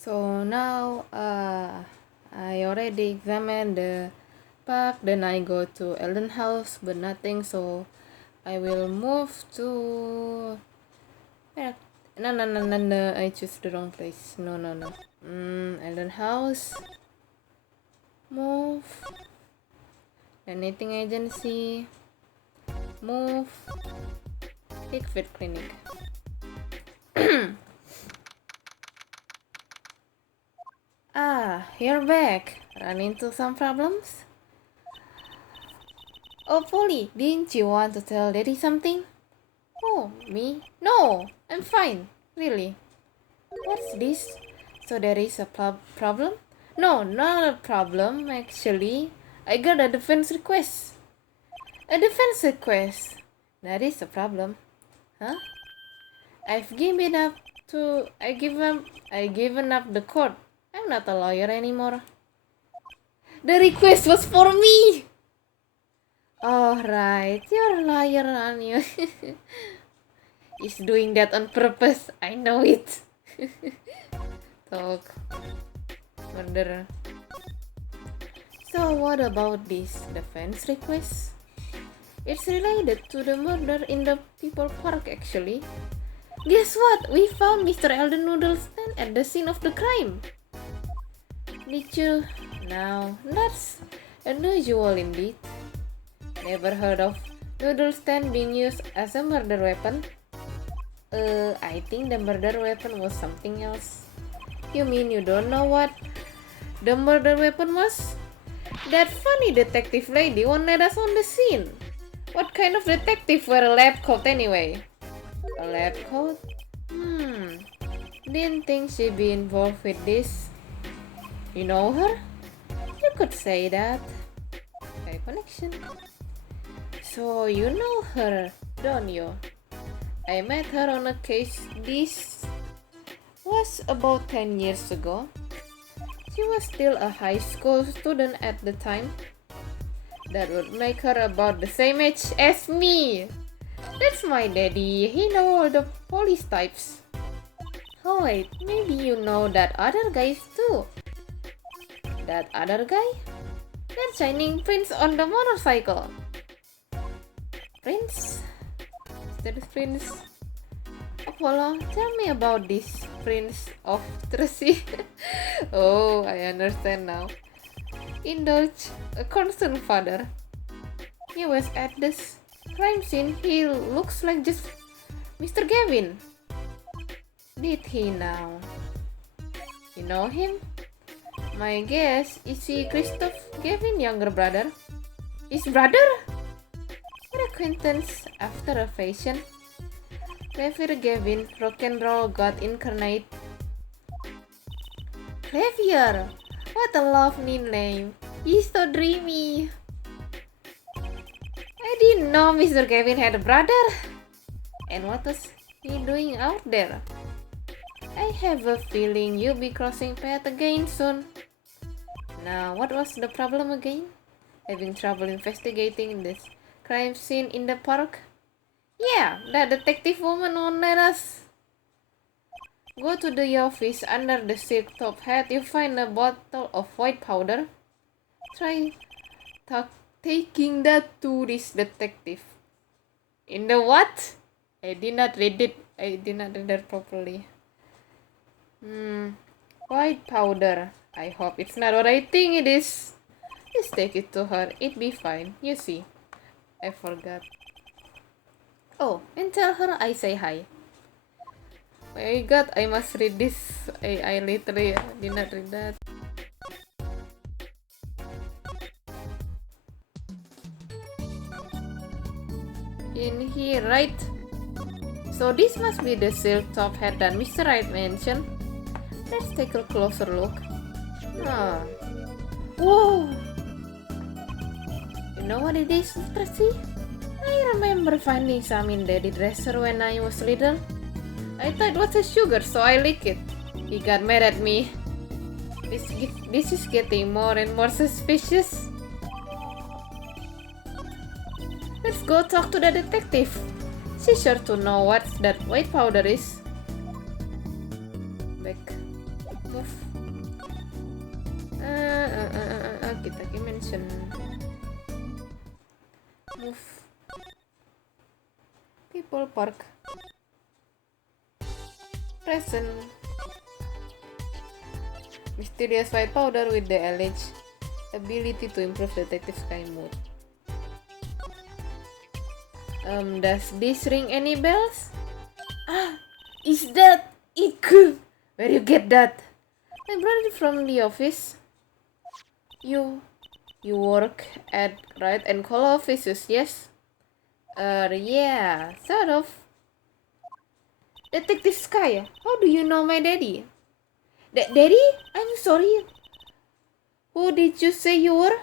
So now I already examined the park, then I go to Elden House, but nothing, so I will move to eh, no, I choose the wrong place. No. Elden House, move, Donating Agency, move, Big Vet Clinic. You're back. Run into some problems? Oh, Polly, didn't you want to tell Daddy something? Oh, me? No, I'm fine. Really. What's this? So there is a problem? No, not a problem, actually. I got a defense request. A defense request? That is a problem. Huh? I've given up the court. I'm not a lawyer anymore. The request was for me! Oh, right. You're a liar, aren't you? He's doing that on purpose. I know it. Talk. Murder. So what about this defense request? It's related to the murder in the People Park, actually. Guess what? We found Mr. Elden Noodleston at the scene of the crime. Did you? Now, that's unusual indeed. Never heard of Noodleston being used as a murder weapon? I think the murder weapon was something else. You mean you don't know what the murder weapon was? That funny detective lady wanted us on the scene. What kind of detective wear a lab coat anyway? A lab coat? Didn't think she'd be involved with this. You know her? You could say that. Okay, connection. So you know her, don't you? I met her on a case. This was about 10 years ago. She was still a high school student at the time. That would make her about the same age as me. That's my daddy. He knows all the police types. Oh wait, maybe you know that other guys too. That other guy? That shining prince on the motorcycle. Prince? That is Prince Apollo. Tell me about this Prince of Tracy. Oh, I understand now. Indulge a concerned father. He was at this crime scene. He looks like just Mr. Gavin. Did he now? You know him? My guess is he Christoph Gavin younger brother? His brother? An acquaintance after a fashion. Clavier Gavin, rock and roll god incarnate. Clavier! What a lovely name. He's so dreamy. I didn't know Mr. Gavin had a brother. And what was he doing out there? I have a feeling you'll be crossing paths again soon. Now, what was the problem again? Having trouble investigating this crime scene in the park? Yeah, that detective woman wanted us. Go to the office under the silk top hat. You find a bottle of white powder. Try taking that to this detective. In the what? I did not read it. I did not read that properly. White powder. I hope it's not what I think it is. Just take it to her. It'd be fine. You see. I forgot. Oh, and tell her I say hi. My god, I must read this. I literally did not read that. In here, right? So this must be the silk top hat that Mr. Wright mentioned. Let's take a closer look. Whoa! You know what it is, Tracy? I remember finding some in Daddy's dresser when I was little. I thought it was a sugar, so I licked it. He got mad at me. This is getting more and more suspicious. Let's go talk to the detective. She's sure to know what that white powder is. Back. Move. Kita mention. Move. People park. Present. Mysterious white powder with the alleged ability to improve Detective Sky mood. Does this ring any bells? Is that Iku? Where you get that? I brought it from the office. You work at Right and Color offices, yes? Yeah, sort of. Detective Sky, how do you know my daddy? Daddy? I'm sorry. Who did you say you were?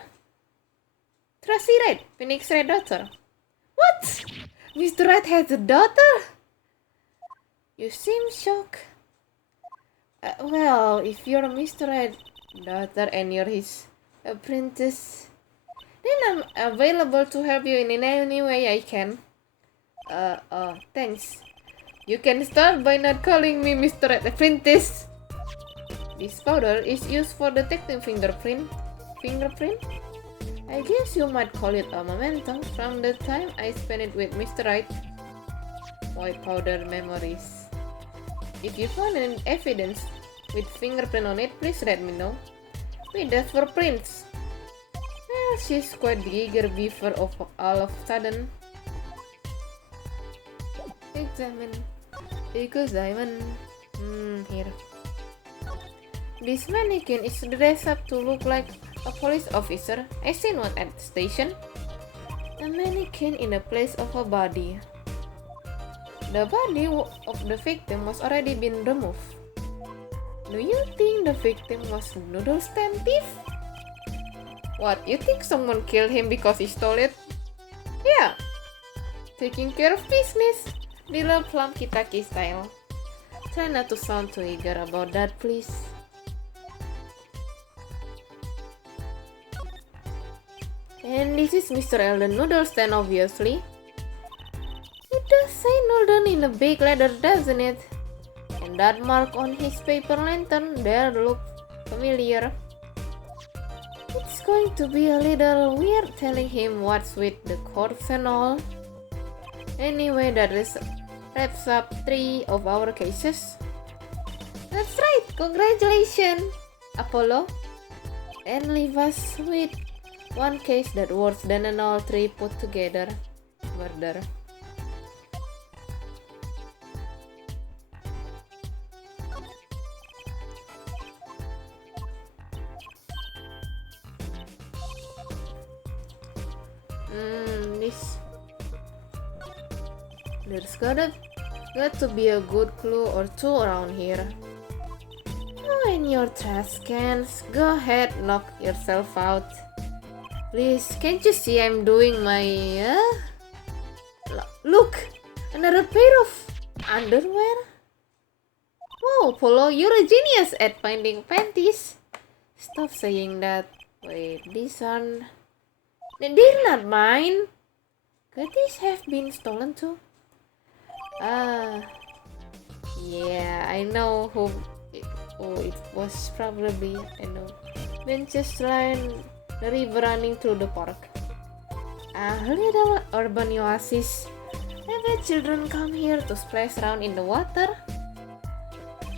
Tracy Wright, Phoenix Wright daughter. What? Mr. Wright has a daughter? You seem shocked. Well, if you're Mr. Wright's daughter and you're his apprentice, then I'm available to help you in any way I can. Thanks. You can start by not calling me Mr. Wright apprentice. This powder is used for detecting fingerprint. I guess you might call it a memento from the time I spent it with Mr. Wright. White powder memories. If you find any evidence with fingerprint on it, please let me know. Wait, that's for prints. Well, she's quite the eager beaver of all of a sudden. Examine. Here. This mannequin is dressed up to look like a police officer. I seen one at the station. A mannequin in the place of a body. The body of the victim was already been removed. Do you think the victim was a noodle stand thief? What, you think someone killed him because he stole it? Yeah. Taking care of business. Little Plum Kitaki style. Try not to sound too eager about that, please. And this is Mr. Eldon Noodle stand, obviously. It does say Nolden in a big letter, doesn't it? And that mark on his paper lantern there look familiar. It's going to be a little weird telling him what's with the courts and all. Anyway, that wraps up 3 of our cases. That's right, congratulations, Apollo. And leave us with 1 case that's worse than an all 3 put together. Murder. There's got to be a good clue or 2 around here. Oh, in your trash cans. Go ahead, knock yourself out. Please, can't you see I'm doing my... Look! Another pair of underwear? Wow, Polo, you're a genius at finding panties. Stop saying that. Wait, these aren't... They're not mine. Could these have been stolen too? Yeah, I know who it was probably. I know. Benches line the river running through the park. A little urban oasis. Maybe children come here to splash around in the water.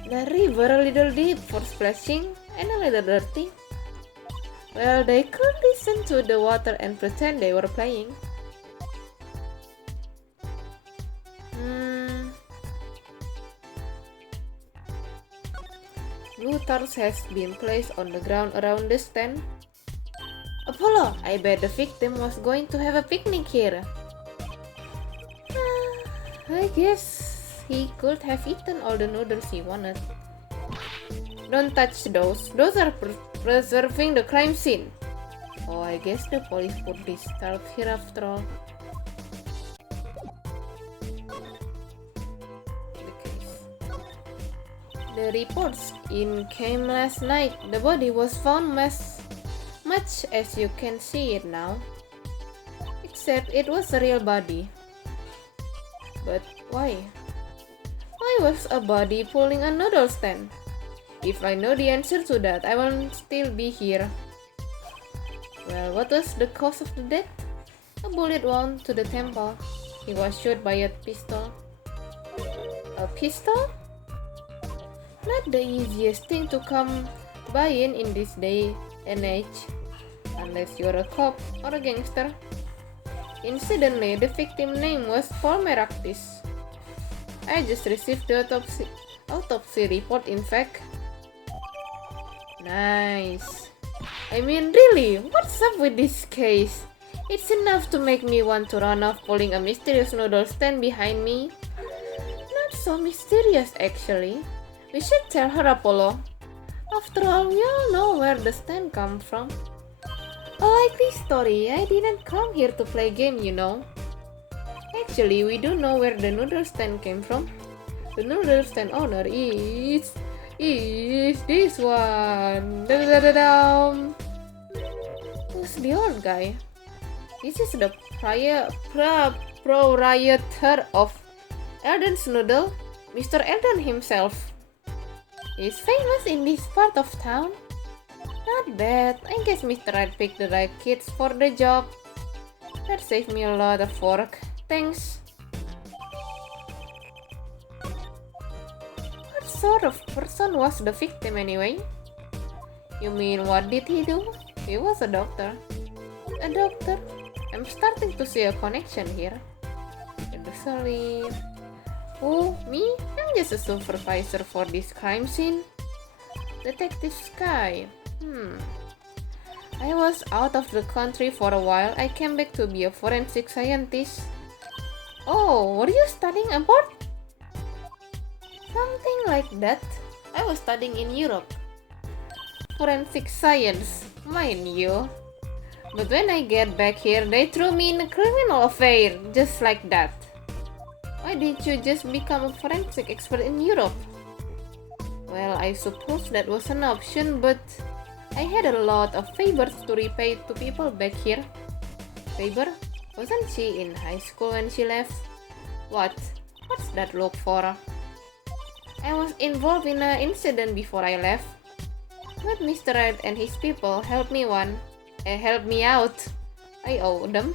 The river a little deep for splashing and a little dirty. Well, they could listen to the water and pretend they were playing. Blue tarps has been placed on the ground around the stand. Apollo, I bet the victim was going to have a picnic here. I guess he could have eaten all the noodles he wanted. Don't touch those. Those are preserving the crime scene. Oh, I guess the police put this tarp here after all. The reports in came last night. The body was found much as you can see it now. Except it was a real body. But why? Why was a body pulling a noodle stand? If I know the answer to that, I won't still be here. Well, what was the cause of the death? A bullet wound to the temple. He was shot by a pistol. A pistol? Not the easiest thing to come by in this day and age, unless you're a cop or a gangster. Incidentally, the victim's name was Paul Meraktis. I just received the autopsy report, in fact. Nice. I mean, really, what's up with this case? It's enough to make me want to run off pulling a mysterious noodle stand behind me. Not so mysterious, actually. We should tell her, Apollo. After all, we all know where the stand comes from. A likely story. I didn't come here to play game, you know. Actually, we do know where the noodle stand came from. The noodle stand owner is this one. Da-da-da-da-dum. Who's the old guy? This is the proprietor of Elden's Noodle, Mr. Elden himself. He's famous in this part of town. Not bad. I guess Mr. Ed picked the right kids for the job. That saved me a lot of work. Thanks. What sort of person was the victim anyway? You mean, what did he do? He was a doctor. A doctor? I'm starting to see a connection here. Seriously. Who? Me? I'm just a supervisor for this crime scene. Detective Sky. I was out of the country for a while. I came back to be a forensic scientist. Oh, were you studying abroad? Something like that. I was studying in Europe. Forensic science, mind you. But when I get back here, they threw me in a criminal affair, just like that. Why didn't you just become a forensic expert in Europe? Well, I suppose that was an option, but I had a lot of favors to repay to people back here. Favor? Wasn't she in high school when she left? What's that look for? I was involved in an incident before I left. But Mr. Red and his people helped me out. I owe them.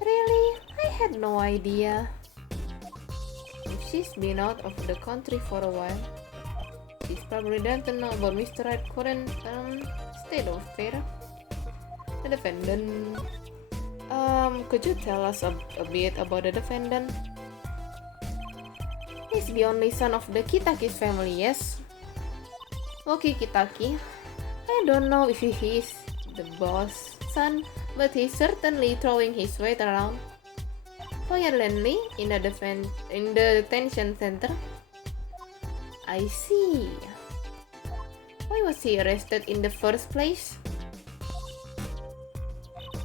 Really? I had no idea. If she's been out of the country for a while, she's probably doesn't know about Mr. Red current state of affair. The defendant. Could you tell us a bit about the defendant? He's the only son of the Kitaki's family, yes? Okay, Kitaki. I don't know if he is the boss' son, but he's certainly throwing his weight around. Violently in the detention center. I see. Why was he arrested in the first place?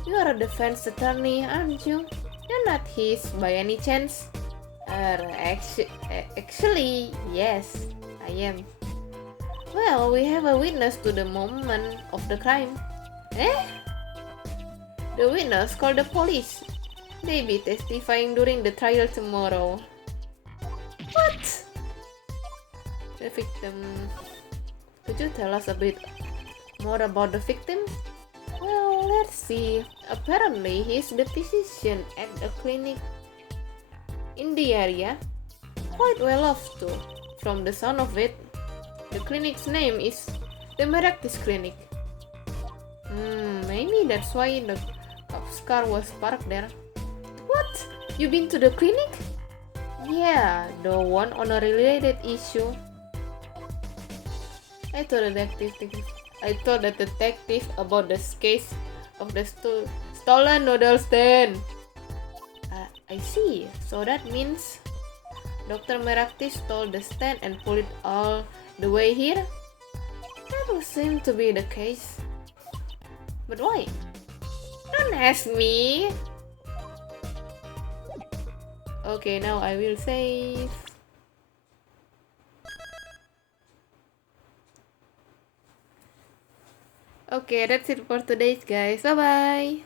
You are a defense attorney, aren't you? You're not his by any chance? Actually, yes, I am. Well, we have a witness to the moment of the crime. The witness called the police. They be testifying during the trial tomorrow. What? The victim. Could you tell us a bit more about the victim? Well, let's see. Apparently, he's the physician at a clinic in the area. Quite well off too, from the sound of it. The clinic's name is the Meraktis Clinic. Maybe that's why the cop's car was parked there. What? You been to the clinic? Yeah, the one on a related issue. I told the detective about the case of the stolen noodle stand. I see. So that means Dr. Meraktis stole the stand and pulled it all the way here? That would seem to be the case. But why? Don't ask me. Okay, now I will save. Okay, that's it for today, guys. Bye bye.